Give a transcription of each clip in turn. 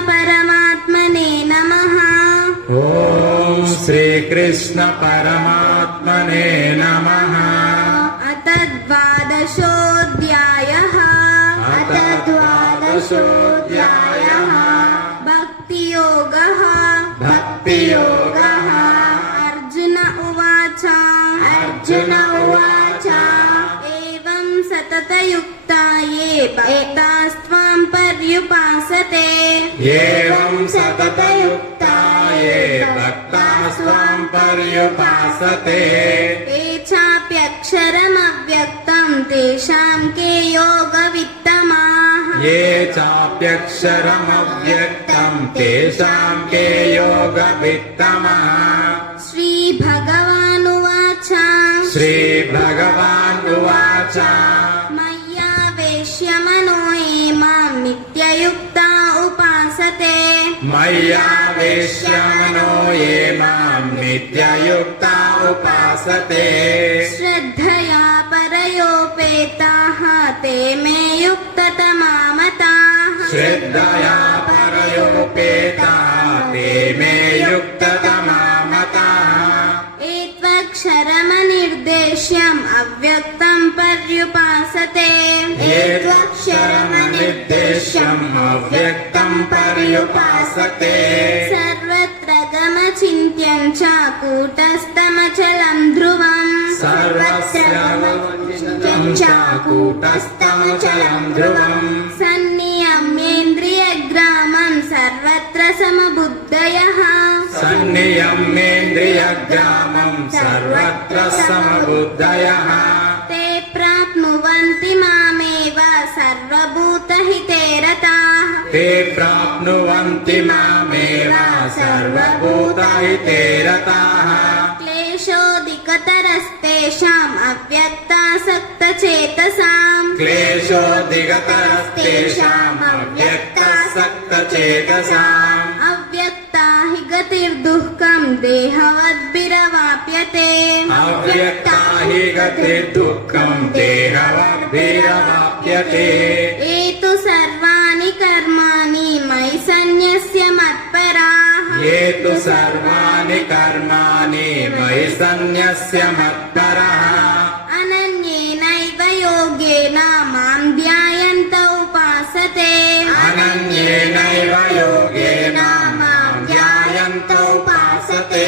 परमात्मने नमः। ॐ श्रीकृष्ण परमात्मने नमः। अथ द्वादशोऽध्यायः। भक्तियोगः। अर्जुन उवाच एवं सततयुक्ता ये भक्तास्त्वां पर्युपासते। ये चाप्यक्षरमव्यक्तं तेषां के योगवित्तमाः। श्रीभगवानुवाच मय्यावेश्य मनो ये मां नित्ययुक्ता उपासते। श्रद्धया परयोपेताः ते मे युक्ततमा मताः। एत्वक्षरमनिर्देश्यम् अव्यक्तं पर्युपासते। सर्वत्र गमचिन्त्यं च कूटस्थमचलं ध्रुवम्। सन्नियम्येन्द्रियग्रामं सर्वत्र समबुद्धयः। ते प्राप्नुवन्ति मामेव सर्वभूतहिते रताः। क्लेशोऽधिकतरस्तेषाम् अव्यक्तासक्तचेतसाम्। अव्यक्ता हि गतिर्दुःखं देहवद्भिरवाप्यते। ये तु सर्वाणि कर्माणि मयि सन्न्यस्य मत्पराः। अनन्येनैव योगेन मां ध्यायन्त उपासते।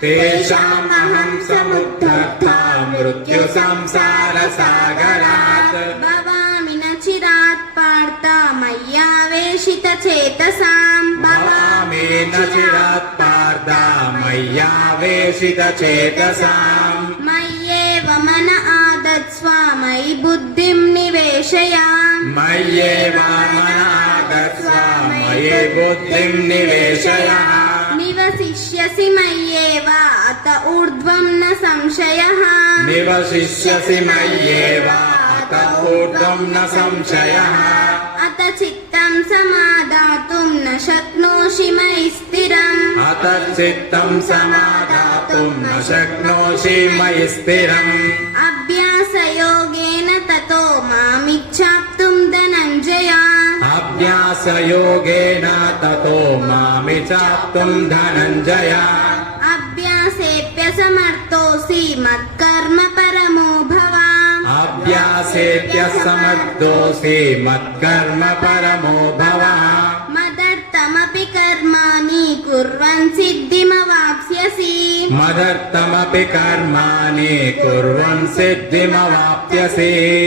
तेषामहं समुद्धर्ता मृत्युसंसारसागरात्। भवामि न चिरात् पार्थ मय्यावेशितचेतसाम्। मय्येव मन आदत्स्व मयि बुद्धिं निवेशय। निवसिष्यसि मय्येव अत ऊर्ध्वं न संशयः। अत चित्तं समादातुं न शक्नोषि मयि स्थिरम्। अभ्यासयोगेन ततो मामिच्छाप्तुं धनञ्जय। अभ्यासेऽप्यसमर्थोऽसि मत्कर्म परमो भव। मदर्थमपि कर्माणि कुर्वन् सिद्धिमवाप्स्यसि।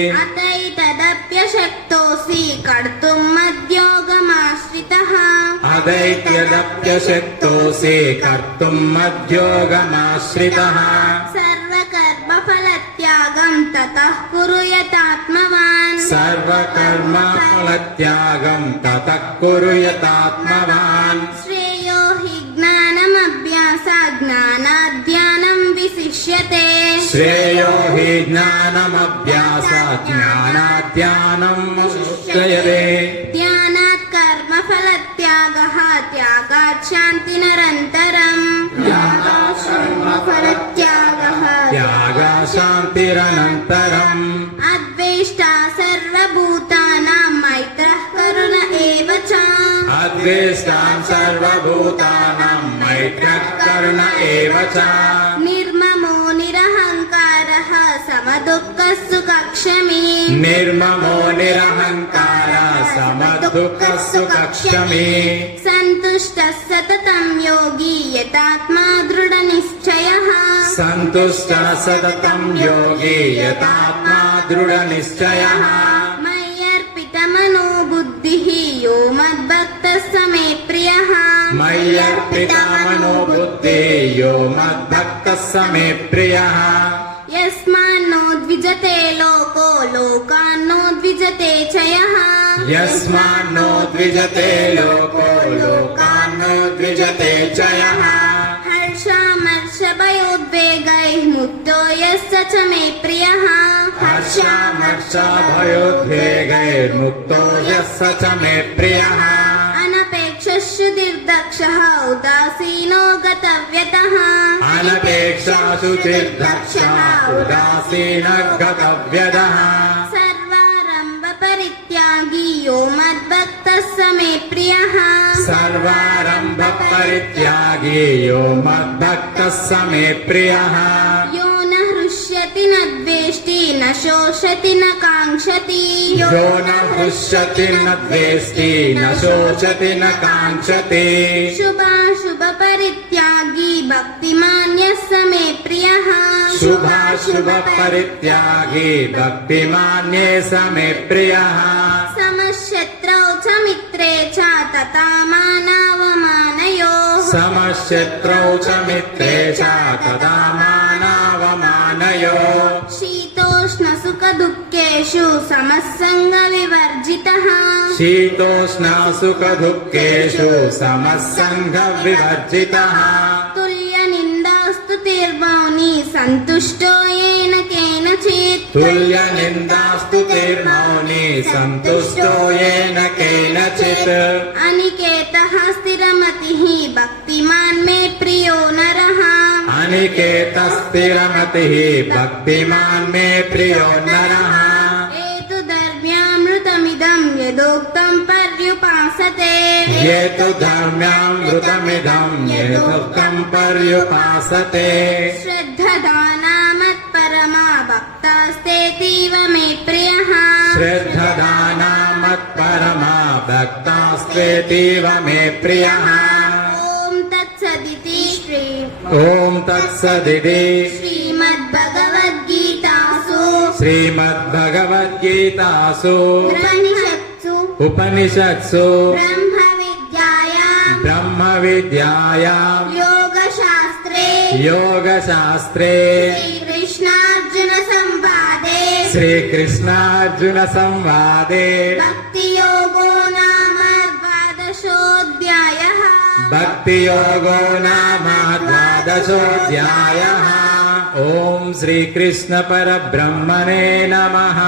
अतैतदप्यशक्तोऽसि कर्तुं मद्योगमाश्रितः। सर्वकर्मफलत्यागं ततः कुरु यतात्मवान्। श्रेयो हि ज्ञानमभ्यासात् ज्ञानाद् विशिष्यते। ध्यानात् कर्मफलत्यागः त्यागात् शान्तिरनन्तरम्। शान्तिरनन्तरम्। अद्वेष्टान् सर्वभूतानां मैत्रः करुण एव च निर्ममो निरहङ्कारः समदुःखः सुखक्षमी निर्ममो निरहङ्कारः समदुःखः सुखक्षमी सन्तुष्टः सततं योगी यतात्मा दृढनिश्चयः सन्तुष्टः सततं योगी यतात्मा दृढनिश्चयः मय्यर्पितमनो बुद्धिः यो मद्भक्तः स मे प्रियः मय्यर्पिता मनो बुद्धिः यो मद्भक्तः स मे प्रियः यस्मान्नो द्विजते लोको लोकान्नो द्विजते च यः यस्मान्नो द्विजते लोको लोकान्नो द्विजते च यः हर्षामर्षभयोद्वेगैः मुक्तो यस्य च मे प्रियः हर्षामर्षभयोद्वेगैर्मुक्तो यः स च मे प्रियः अनपेक्षशुचिर्दक्षः उदासीनो गतव्यतः अनपेक्षासु चिर्दक्षः उदासीनः गतव्यदः सर्वारम्भ परित्यागी यो मद्भक्तः स मे प्रियः सर्वारम्भ परित्यागी यो मद्भक्तः स मे प्रियः यो न हृष्यति न द्वेष्टि न शोषति न काङ्क्षति यो न हृष्यति न द्वेष्टि न शोचति न काङ्क्षति शुभाशुभ परित्यागी भक्तिमान्यः स मे प्रियः शुभाशुभ परित्यागी भक्तिमान्ये स मे प्रियः समशत्रौ च मित्रे च तथा मानावमानयोः समशत्रौ च मित्रे च तदा मानावमानयोः शीतोष्णसुखदुःखेषु समस्सङ्गविवर्जितः शीतोष्णसुखदुःखेषु समस्सङ्गविवर्जितः तुल्यनिन्दास्तुतिर्मौनी सन्तुष्टो येन केनचित् तुल्यनिन्दास्तुतिर्मौनी सन्तुष्टो येन केनचित् अनिकेतः स्थिरमतिः भक्तिमान् मे प्रियो नरः अनिकेतस्थिरमतिः भक्तिमान् मे प्रियो नरः एतद्धर्म्यामृतमिदं यदोक्तं पर्युपासते ये तु धर्म्यामृतमिदं यदुक्तं पर्युपासते श्रद्धदानामत्परमा भक्तास्तेतीव मे प्रियः श्रद्धदाना मत्परमा भक्तास्त्वेतीव मे प्रियः ॐ तत्सदिति ॐ तत्सदिति श्रीमद्भगवद्गीतासु उपनिषत्सु ब्रह्मविद्यायां योगशास्त्रे श्रीकृष्णार्जुनसंवादे भक्तियोगो नाम द्वादशोऽध्यायः भक्तियोगो नाम द्वादशोऽध्यायः ॐ श्रीकृष्णपरब्रह्मणे नमः।